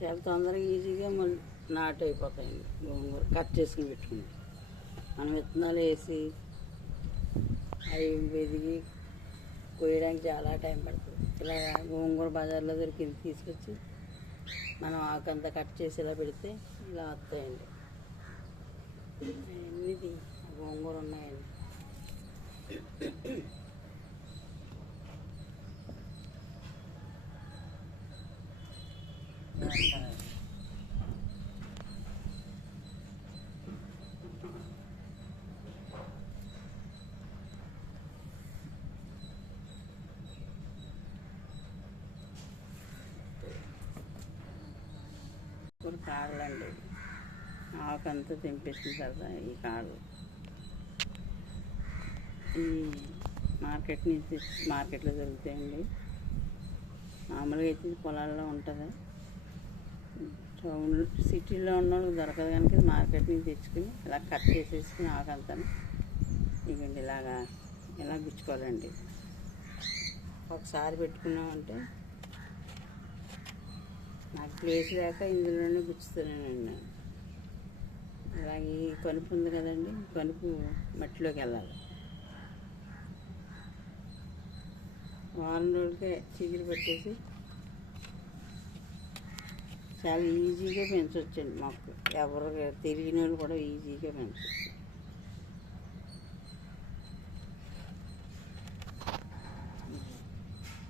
చాలా తొందరగా ఈజీగా మళ్ళీ నాటు అయిపోతాయండి. గోంగూర కట్ చేసుకుని పెట్టుకుంటే మనం విత్తనాలు వేసి అవి వెదిగి కోయడానికి చాలా టైం పడుతుంది. ఇలా గోంగూర బజార్లో దొరికింది తీసుకొచ్చి మనం ఆకంతా కట్ చేసి ఇలా పెడితే ఇలా వస్తాయండి. అన్నీ గోంగూర ఉన్నాయండి. ఇప్పుడు కాడలండి, ఆకంతా తెంపేసిన తర్వాత ఈ కాడలు ఈ మార్కెట్లో దొరుకుతాయండి. మామూలుగా అయితే పొలాల్లో ఉంటుంది. సిటీలో ఉన్న వాళ్ళకి దొరకదు కనుక మార్కెట్ నుంచి తెచ్చుకుని ఇలా కట్ చేసేసుకుని ఆకంతా ఇవ్వండి ఇలా గుచ్చుకోవాలండి. ఒకసారి పెట్టుకున్నామంటే నాకు ప్లేస్ లేక ఇందులోనే గుచ్చుతున్నానండి. అలాగే ఈ కనుపు ఉంది కదండి, కనుపు మట్టిలోకి వెళ్ళాలి. వారం రోజులకే చిగురు పెట్టేసి చాలా ఈజీగా పెంచవచ్చండి. మాకు ఎవరు తెలియని వాళ్ళు కూడా ఈజీగా పెంచవచ్చు.